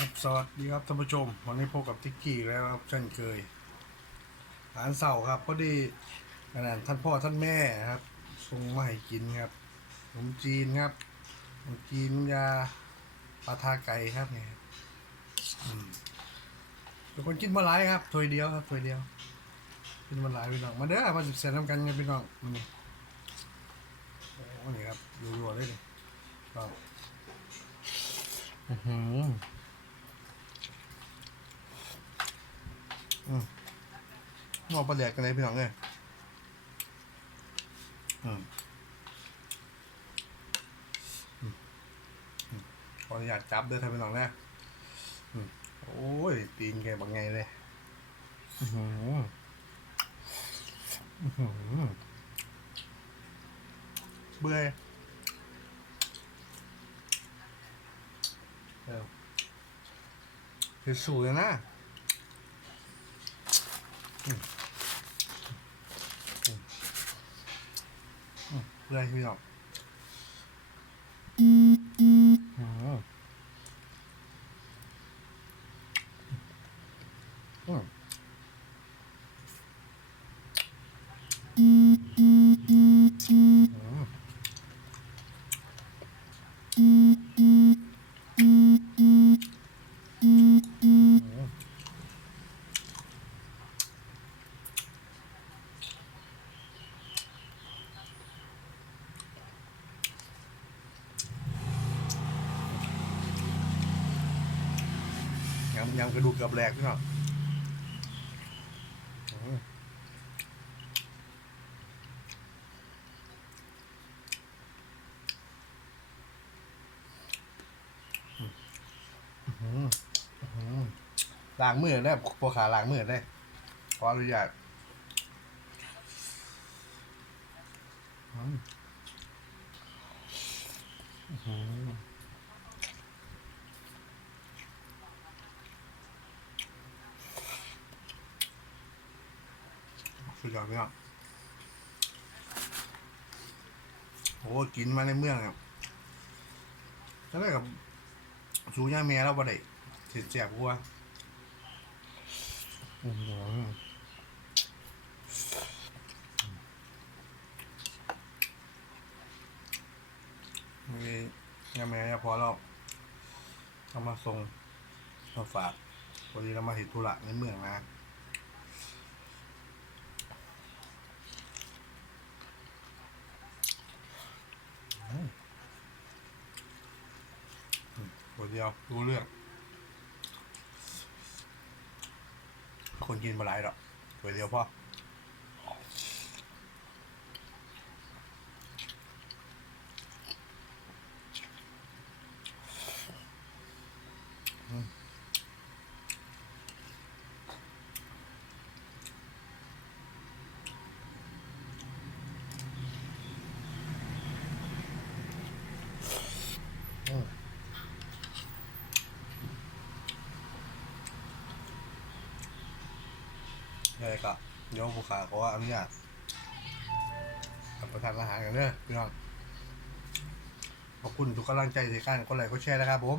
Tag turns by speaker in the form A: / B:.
A: ครับสวัสดีครับท่านผู้ชม วันนี้พบกับทิกกี้แล้วครับเช่นเคยอาหารเสาร์ครับพอดีขนาดท่านพ่อท่านแม่ครับส่งมาให้กินครับขนมจีนครับขนมจีนยาปลาทาไก่ครับเนี่ยอืมเป็นคนกินมาหลายครับถ้วยเดียวครับถ้วยเดียวกินมาหลายพี่น้องมาเด้อมาสิบเซนน้ำกันไงพี่น้องมานี่โอ้นี่ครับรัวๆเลยนี่ก็อือหือ อืมหม้อประเดียกกันเลยพี่น้องเลยอืมอืมอืมขออนุญาตจับด้อท่านพี่น้องนะอืมโอ้ย ตีนแกบางไงเลยอือหืออื้อหือเบื่อเออคือสูงนะ เพื่อนพี่น้อกอืมอืมอืม ยำยำกระดูกเกือบแหลกพี่น้องอืมอืมอืมล้างมือได้พอขาล้างมือได้ขออนุญาตอืม สุดยอดพี่น้องโอ้กินมาในเมืองครับแล้วกับสูย่าแม่เราบ่ได้เสียแจบกว่าอืมนี่ย่าแม่ย่าพอเราเอามาส่งมาฝากพอดีเรามาเห็นธุระในเมืองนะ ตัวเดียวรู้เรื่อง คนกินมาหลายหรอกก๋วเดียวพ่อ ยังไรก็เดี๋ยวผู้ขาขออนุญาตรับประทานอาหารกันเนอะพี่น้องขอบคุณทุกกำลังใจในการกดไลค์กดแชร์นะครับผม